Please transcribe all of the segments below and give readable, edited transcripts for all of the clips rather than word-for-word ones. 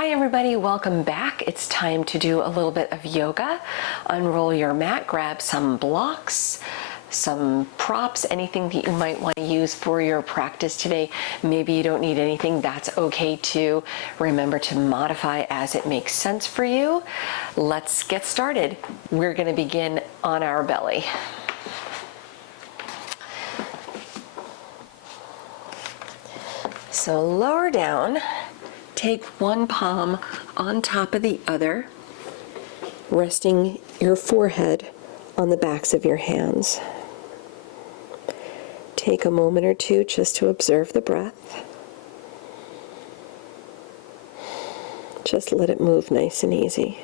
Hi everybody, welcome back. It's time to do a little bit of yoga. Unroll your mat, grab some blocks, some props, anything that you might want to use for your practice today. Maybe you don't need anything, that's okay too. Remember to modify as it makes sense for you. Let's get started. We're going to begin on our belly. So lower down. Take one palm on top of the other, resting your forehead on the backs of your hands. Take a moment or two just to observe the breath. Just let it move nice and easy.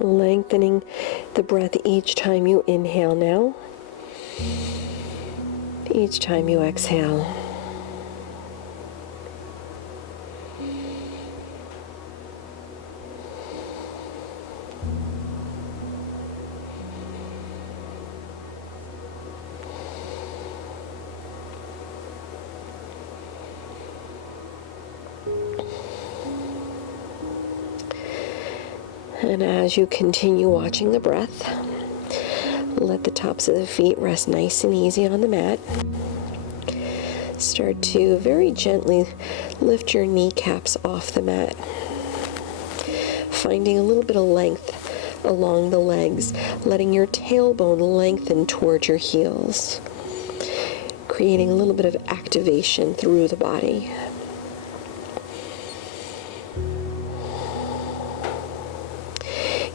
Lengthening the breath each time you inhale now, each time you exhale. And as you continue watching the breath, let the tops of the feet rest nice and easy on the mat. Start to very gently lift your kneecaps off the mat, finding a little bit of length along the legs, letting your tailbone lengthen towards your heels, creating a little bit of activation through the body.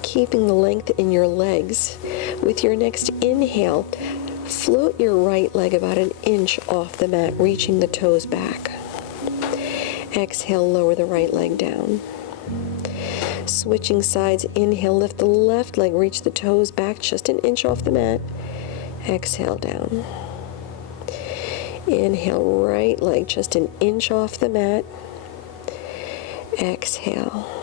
Keeping the length in your legs. With your next inhale, float your right leg about an inch off the mat, reaching the toes back. Exhale, lower the right leg down. Switching sides, inhale, lift the left leg, reach the toes back just an inch off the mat. Exhale, down. Inhale, right leg just an inch off the mat. Exhale.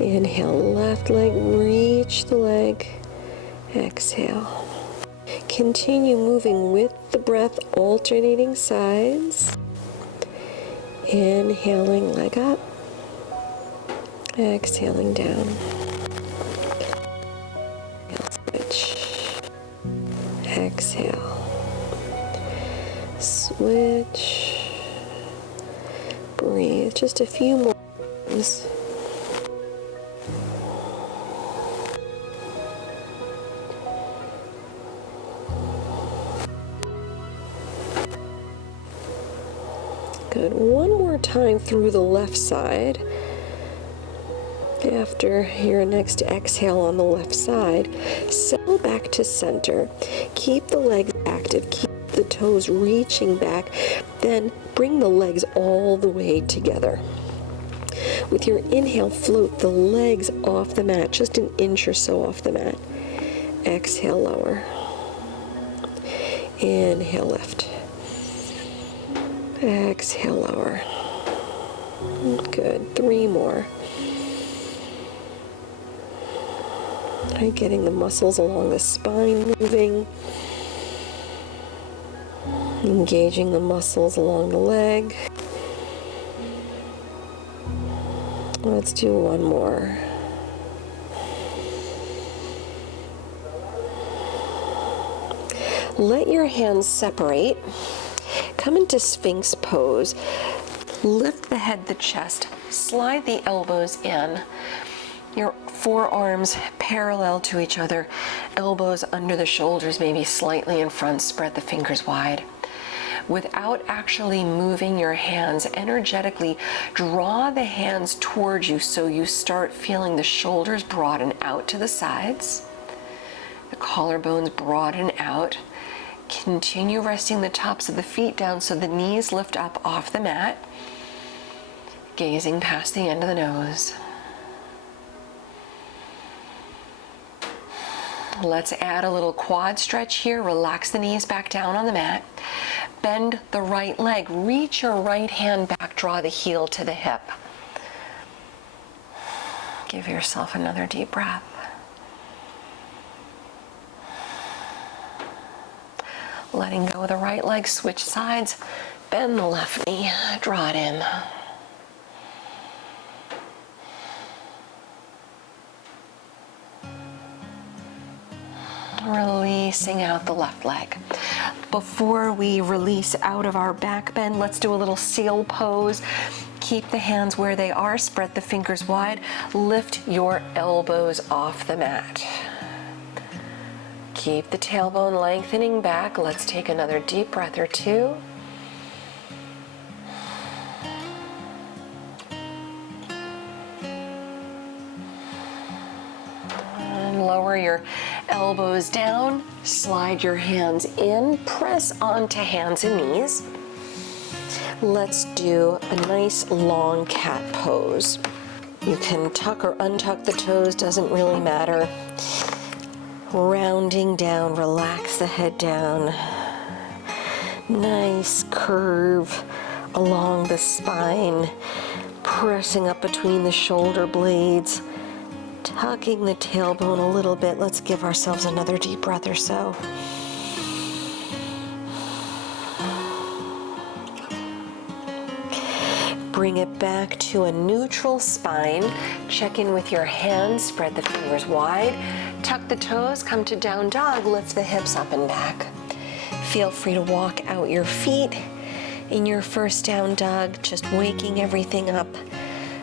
Inhale, left leg, reach the leg, exhale. Continue moving with the breath, alternating sides. Inhaling, leg up, exhaling down. Switch, exhale, switch, breathe, just a few more times. Good. One more time through the left side. After your next exhale on the left side, settle back to center. Keep the legs active. Keep the toes reaching back. Then bring the legs all the way together. With your inhale, float the legs off the mat, just an inch or so off the mat. Exhale, lower. Inhale, lift. Exhale, lower. Good. 3 more. Right, getting the muscles along the spine moving. Engaging the muscles along the leg. Let's do one more. Let your hands separate. Come into Sphinx pose. Lift the head, the chest, slide the elbows in. Your forearms parallel to each other, elbows under the shoulders, maybe slightly in front, spread the fingers wide. Without actually moving your hands, energetically draw the hands towards you so you start feeling the shoulders broaden out to the sides, the collarbones broaden out. Continue resting the tops of the feet down so the knees lift up off the mat, gazing past the end of the nose. Let's add a little quad stretch here. Relax the knees back down on the mat. Bend the right leg. Reach your right hand back. Draw the heel to the hip. Give yourself another deep breath. Letting go of the right leg. Switch sides. Bend the left knee. Draw it in. Releasing out the left leg. Before we release out of our back bend, let's do a little seal pose. Keep the hands where they are, spread the fingers wide, lift your elbows off the mat. Keep the tailbone lengthening back. Let's take another deep breath or two. Lower your elbows down, slide your hands in, press onto hands and knees. Let's do a nice long cat pose. You can tuck or untuck the toes, doesn't really matter. Rounding down, relax the head down. Nice curve along the spine, pressing up between the shoulder blades. Tucking the tailbone a little bit. Let's give ourselves another deep breath or so. Bring it back to a neutral spine. Check in with your hands. Spread the fingers wide. Tuck the toes. Come to down dog. Lift the hips up and back. Feel free to walk out your feet in your first down dog. Just waking everything up.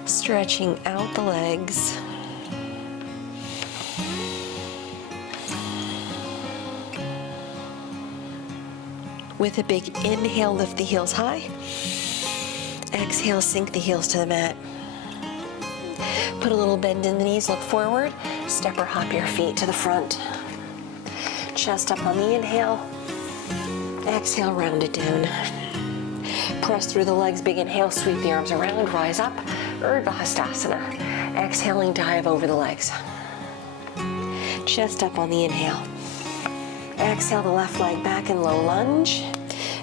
Stretching out the legs. With a big inhale, lift the heels high. Exhale, sink the heels to the mat. Put a little bend in the knees, look forward. Step or hop your feet to the front. Chest up on the inhale. Exhale, round it down. Press through the legs, big inhale, sweep the arms around, rise up. Urdhva Hastasana. Exhaling, dive over the legs. Chest up on the inhale. Exhale the left leg back in low lunge.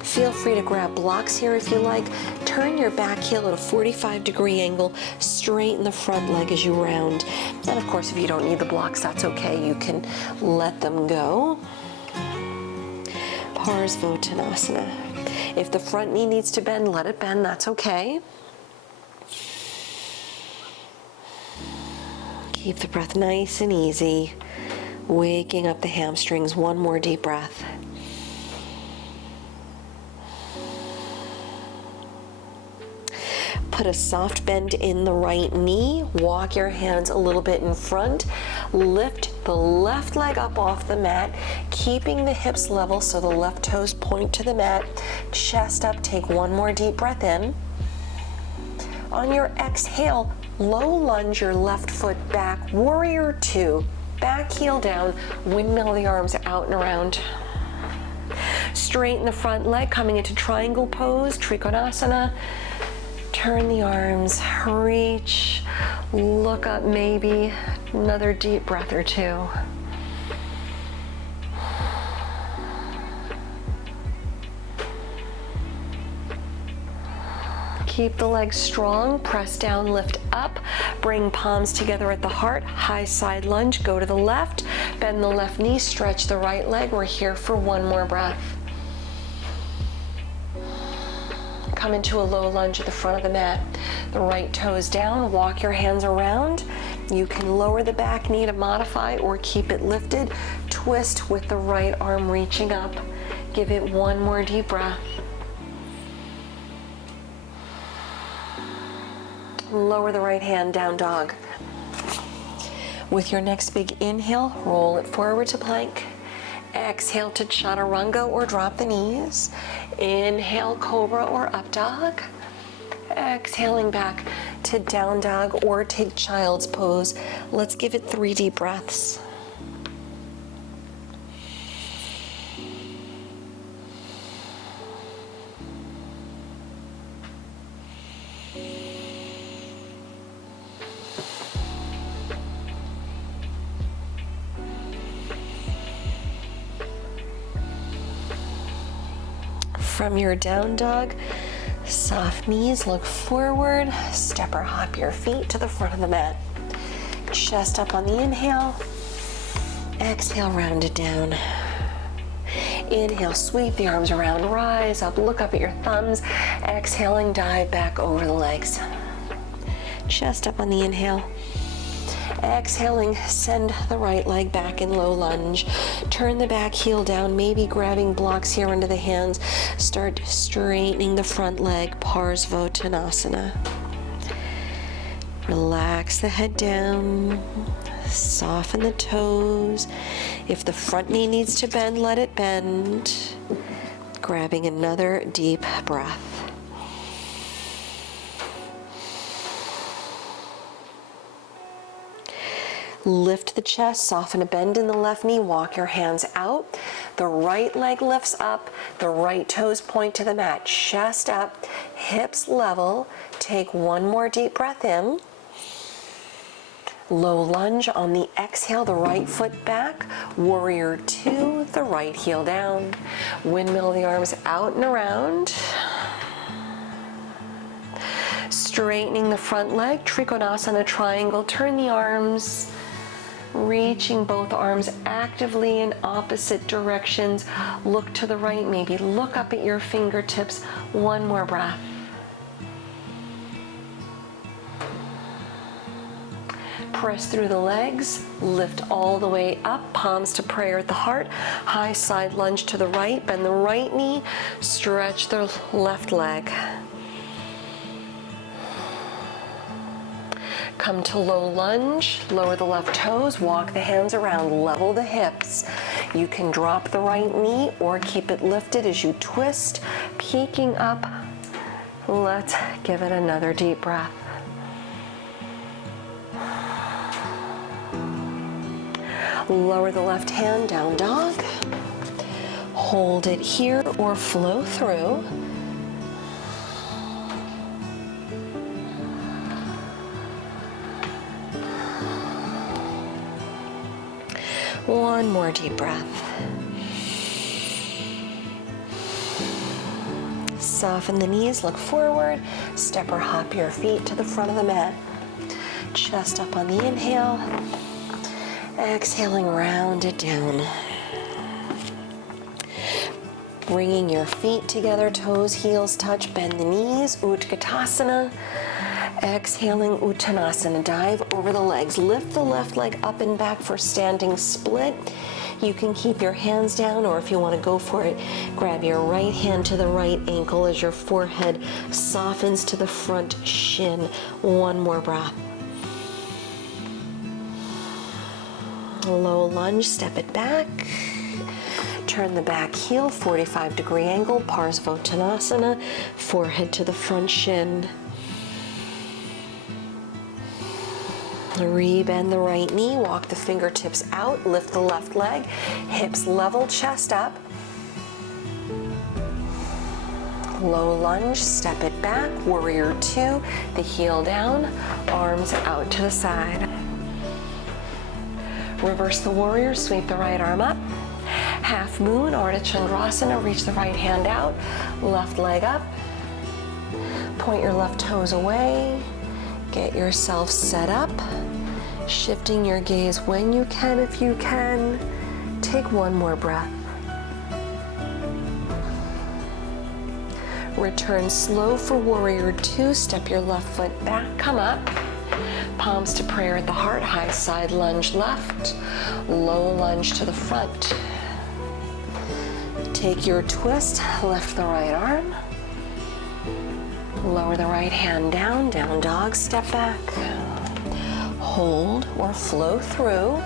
Feel free to grab blocks here if you like. Turn your back heel at a 45-degree angle. Straighten the front leg as you round. And of course, if you don't need the blocks, that's okay. You can let them go. Parsvottanasana. If the front knee needs to bend, let it bend. That's okay. Keep the breath nice and easy. Waking up the hamstrings. One more deep breath. Put a soft bend in the right knee. Walk your hands a little bit in front. Lift the left leg up off the mat, keeping the hips level so the left toes point to the mat. Chest up. Take one more deep breath in. On your exhale, low lunge your left foot back. Warrior two. Back heel down, windmill the arms out and around. Straighten the front leg, coming into triangle pose, Trikonasana. Turn the arms, reach, look up maybe, another deep breath or two. Keep the legs strong, press down, lift up, bring palms together at the heart, high side lunge, go to the left, bend the left knee, stretch the right leg. We're here for one more breath. Come into a low lunge at the front of the mat. The right toes down, walk your hands around. You can lower the back knee to modify or keep it lifted. Twist with the right arm reaching up. Give it one more deep breath. Lower the right hand, down dog. With your next big inhale, roll it forward to plank. Exhale to chaturanga or drop the knees. Inhale, cobra or up dog. Exhaling back to down dog or take child's pose. Let's give it 3 deep breaths. from your down dog. Soft knees, look forward. Step or hop your feet to the front of the mat. Chest up on the inhale. Exhale, round it down. Inhale, sweep the arms around, rise up, look up at your thumbs. Exhaling, dive back over the legs. Chest up on the inhale. Exhaling, send the right leg back in low lunge. Turn the back heel down, maybe grabbing blocks here under the hands. Start straightening the front leg, Parsvottanasana. Relax the head down. Soften the toes. If the front knee needs to bend, let it bend. Grabbing another deep breath. Lift the chest, soften a bend in the left knee, walk your hands out. The right leg lifts up, the right toes point to the mat. Chest up, hips level. Take one more deep breath in. Low lunge on the exhale, the right foot back. Warrior two, the right heel down. Windmill the arms out and around. Straightening the front leg, Trikonasana triangle. Turn the arms, reaching both arms actively in opposite directions. Look to the right, maybe look up at your fingertips. One more breath. Press through the legs, lift all the way up, palms to prayer at the heart. High side lunge to the right, bend the right knee, stretch the left leg. Come to low lunge, lower the left toes, walk the hands around, level the hips. You can drop the right knee or keep it lifted as you twist, peeking up. Let's give it another deep breath. Lower the left hand, down dog. Hold it here or flow through. One more deep breath. Soften the knees, look forward. Step or hop your feet to the front of the mat. Chest up on the inhale. Exhaling, round it down. Bringing your feet together, toes, heels touch, bend the knees, Utkatasana. Exhaling, Uttanasana, dive over the legs. Lift the left leg up and back for standing split. You can keep your hands down, or if you want to go for it, grab your right hand to the right ankle as your forehead softens to the front shin. One more breath. Low lunge, step it back. Turn the back heel, 45-degree angle, Parsvottanasana, forehead to the front shin. Rebend the right knee, walk the fingertips out, lift the left leg, hips level, chest up. Low lunge, step it back, warrior two, the heel down, arms out to the side. Reverse the warrior, sweep the right arm up. Half moon, Ardha Chandrasana, reach the right hand out, left leg up. Point your left toes away. Get yourself set up. Shifting your gaze when you can, if you can. Take one more breath. Return slow for warrior two. Step your left foot back, come up. Palms to prayer at the heart, high side lunge left, low lunge to the front. Take your twist, lift the right arm. Lower the right hand down, down dog, step back. Hold or flow through.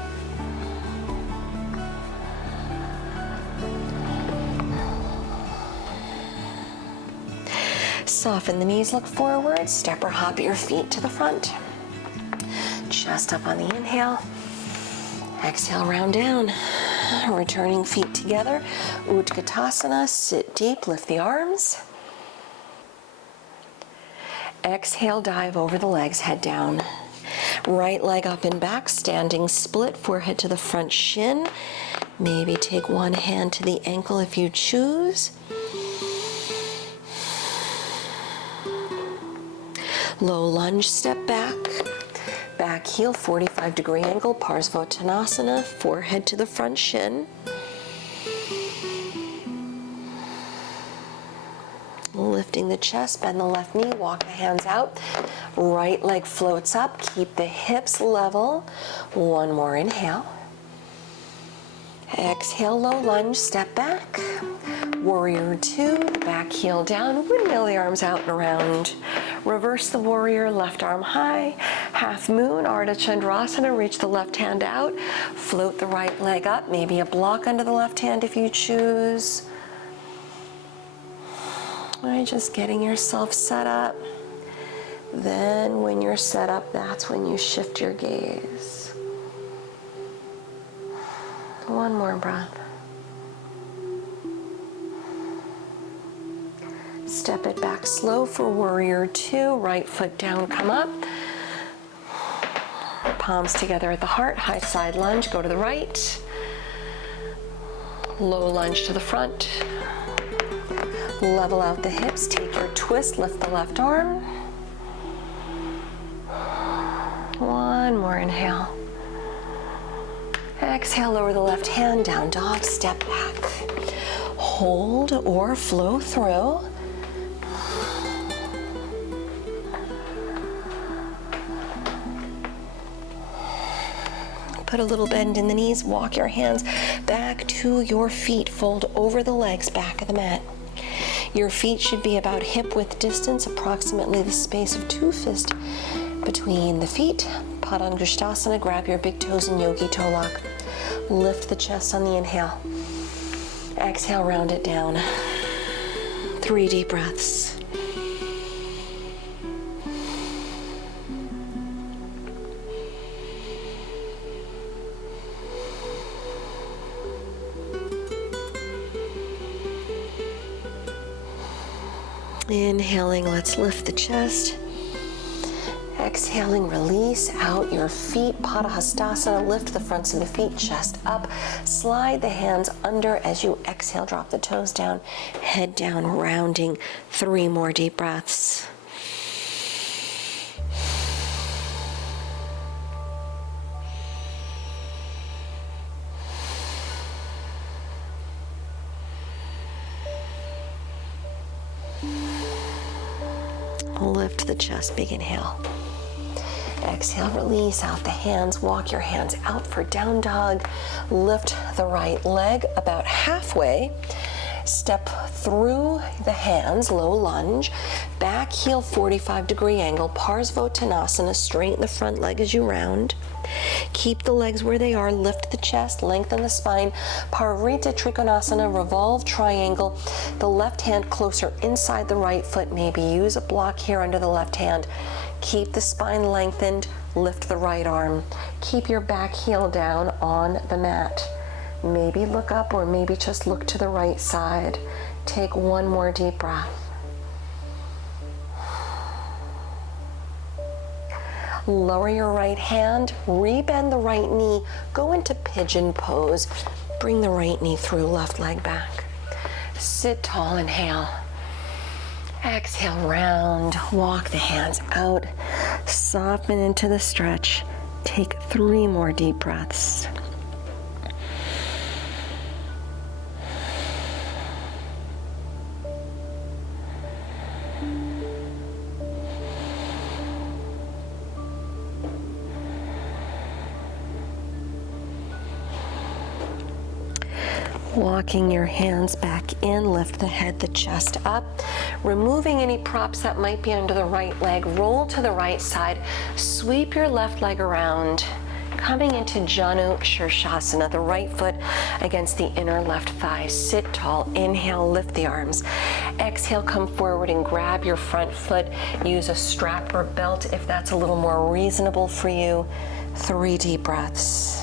Soften the knees, look forward, step or hop your feet to the front. Chest up on the inhale. Exhale, round down. Returning feet together. Utkatasana, sit deep, lift the arms. Exhale, dive over the legs, head down. Right leg up and back, standing split, forehead to the front shin. Maybe take one hand to the ankle if you choose. Low lunge, step back. Back heel, 45-degree angle, Parsvottanasana, forehead to the front shin. Lifting the chest, bend the left knee, walk the hands out. Right leg floats up, keep the hips level. One more inhale. Exhale, low lunge, step back. Warrior two, back heel down, windmill the arms out and around. Reverse the warrior, left arm high. Half moon, Ardha Chandrasana, reach the left hand out. Float the right leg up, maybe a block under the left hand if you choose. All right, just getting yourself set up. Then when you're set up, that's when you shift your gaze. One more breath. Step it back slow for warrior two. Right foot down, come up. Palms together at the heart. High side lunge, go to the right. Low lunge to the front. Level out the hips, take your twist, lift the left arm. One more inhale. Exhale, lower the left hand, down dog, step back. Hold or flow through. Put a little bend in the knees, walk your hands back to your feet, fold over the legs, back of the mat. Your feet should be about hip width distance, approximately the space of 2 fists between the feet. Padangusthasana, grab your big toes in yogi toe lock. Lift the chest on the inhale. Exhale, round it down. 3 deep breaths. Inhaling, let's lift the chest. Exhaling, release out your feet. Padahastasana, lift the fronts of the feet, chest up. Slide the hands under as you exhale, drop the toes down, head down, rounding. 3 more deep breaths. Lift the chest, big inhale. Exhale, release out the hands, walk your hands out for down dog. Lift the right leg about halfway. Step through the hands, low lunge. Back heel, 45-degree angle, Parsvottanasana, straighten the front leg as you round. Keep the legs where they are, lift the chest, lengthen the spine. Parita Trikonasana, revolve triangle. The left hand closer inside the right foot, maybe use a block here under the left hand. Keep the spine lengthened, lift the right arm. Keep your back heel down on the mat. Maybe look up or maybe just look to the right side. Take 1 more deep breath. Lower your right hand, rebend the right knee, go into pigeon pose. Bring the right knee through, left leg back. Sit tall, inhale. Exhale, round, walk the hands out, soften into the stretch. Take 3 more deep breaths. Walking your hands back in, lift the head, the chest up. Removing any props that might be under the right leg, roll to the right side, sweep your left leg around, coming into Janu Shirshasana, the right foot against the inner left thigh. Sit tall, inhale, lift the arms. Exhale, come forward and grab your front foot. Use a strap or belt if that's a little more reasonable for you. 3 deep breaths.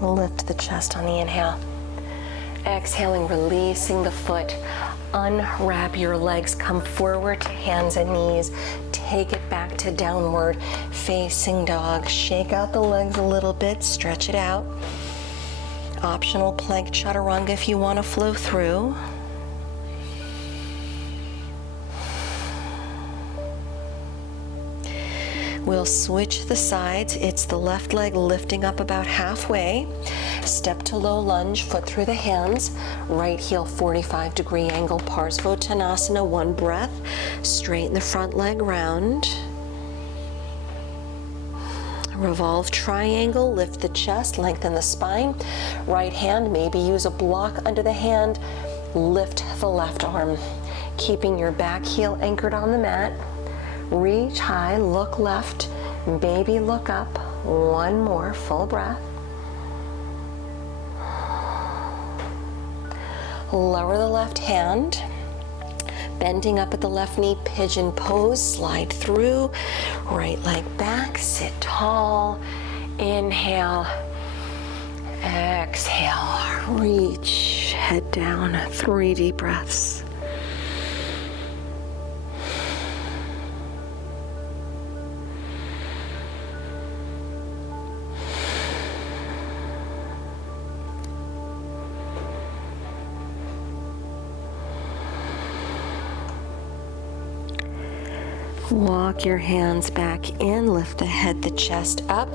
Lift the chest on the inhale. Exhaling, releasing the foot. Unwrap your legs, come forward to hands and knees. Take it back to downward facing dog. Shake out the legs a little bit, stretch it out. Optional plank chaturanga if you want to flow through. We'll switch the sides. It's the left leg lifting up about halfway. Step to low lunge, foot through the hands. Right heel 45-degree angle, Parsvottanasana, 1 breath. Straighten the front leg round. Revolve triangle, lift the chest, lengthen the spine. Right hand, maybe use a block under the hand. Lift the left arm. Keeping your back heel anchored on the mat. Reach high, look left, baby look up. 1 more, full breath. Lower the left hand, bending up at the left knee, pigeon pose, slide through, right leg back, sit tall, inhale, exhale, reach, head down, 3 deep breaths. Walk your hands back in, lift the head, the chest up,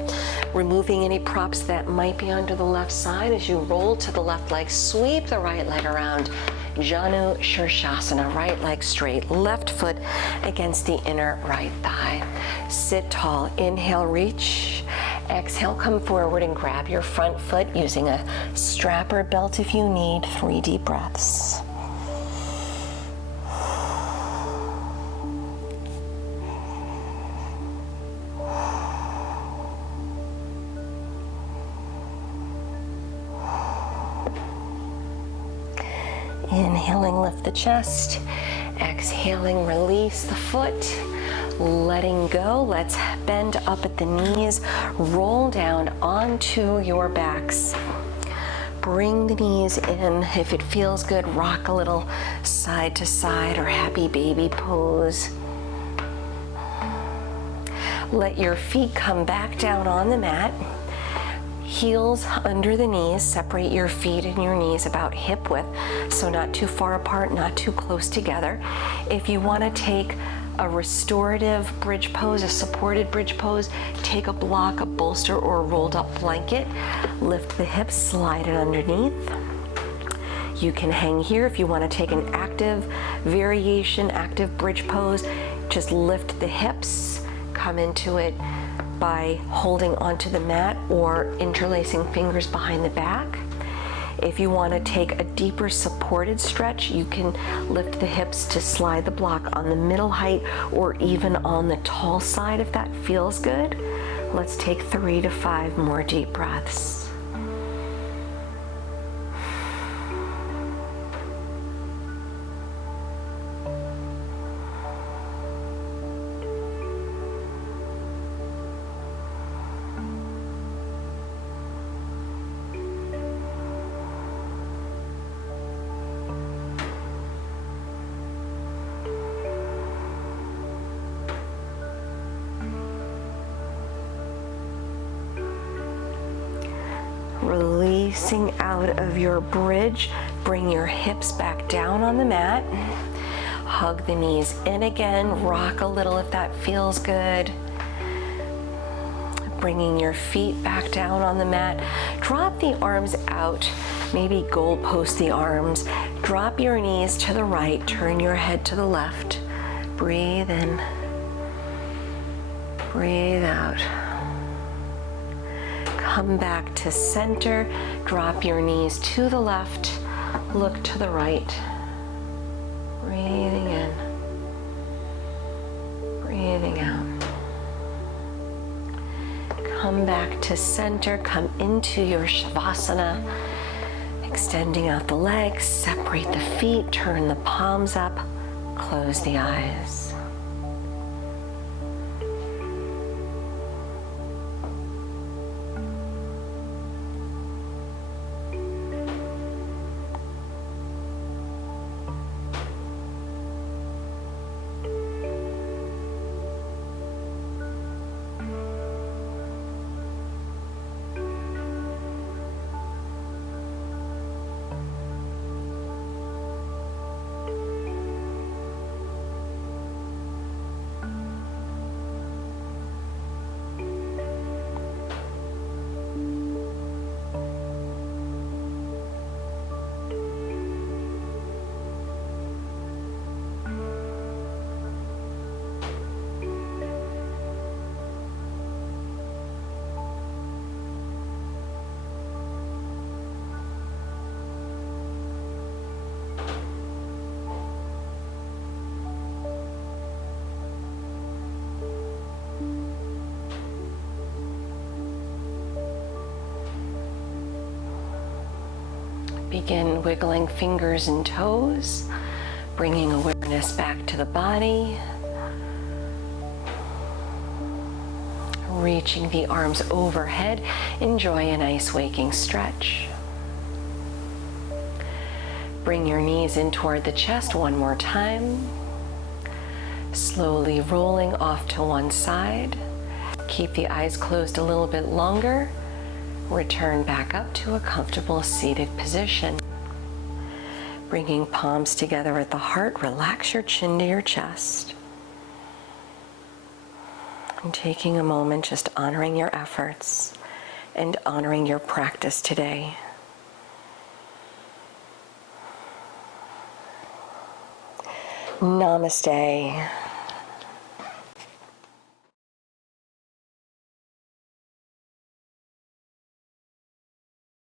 removing any props that might be under the left side. As you roll to the left leg, sweep the right leg around. Janu Shirshasana, right leg straight, left foot against the inner right thigh. Sit tall, inhale, reach. Exhale, come forward and grab your front foot using a strap or belt if you need. 3 deep breaths. Inhaling, lift the chest. Exhaling, release the foot. Letting go, let's bend up at the knees. Roll down onto your backs. Bring the knees in. If it feels good, rock a little side to side or happy baby pose. Let your feet come back down on the mat. Heels under the knees, separate your feet and your knees about hip width, so not too far apart, not too close together. If you want to take a restorative bridge pose, a supported bridge pose, take a block, a bolster, or a rolled up blanket, lift the hips, slide it underneath. You can hang here if you want to take an active variation, active bridge pose. Just lift the hips, come into it by holding onto the mat or interlacing fingers behind the back. If you want to take a deeper supported stretch, you can lift the hips to slide the block on the middle height or even on the tall side if that feels good. Let's take 3 to 5 more deep breaths. Releasing out of your bridge, bring your hips back down on the mat. Hug the knees in again, rock a little if that feels good. Bringing your feet back down on the mat. Drop the arms out, maybe goalpost the arms. Drop your knees to the right, turn your head to the left. Breathe in, breathe out. Come back to center, drop your knees to the left, look to the right. Breathing in, breathing out. Come back to center, come into your Shavasana. Extending out the legs, separate the feet, turn the palms up, close the eyes. Begin wiggling fingers and toes, bringing awareness back to the body. Reaching the arms overhead, enjoy a nice waking stretch. Bring your knees in toward the chest one more time. Slowly rolling off to one side. Keep the eyes closed a little bit longer. Return back up to a comfortable seated position. Bringing palms together at the heart, relax your chin to your chest. And taking a moment, just honoring your efforts and honoring your practice today. Namaste.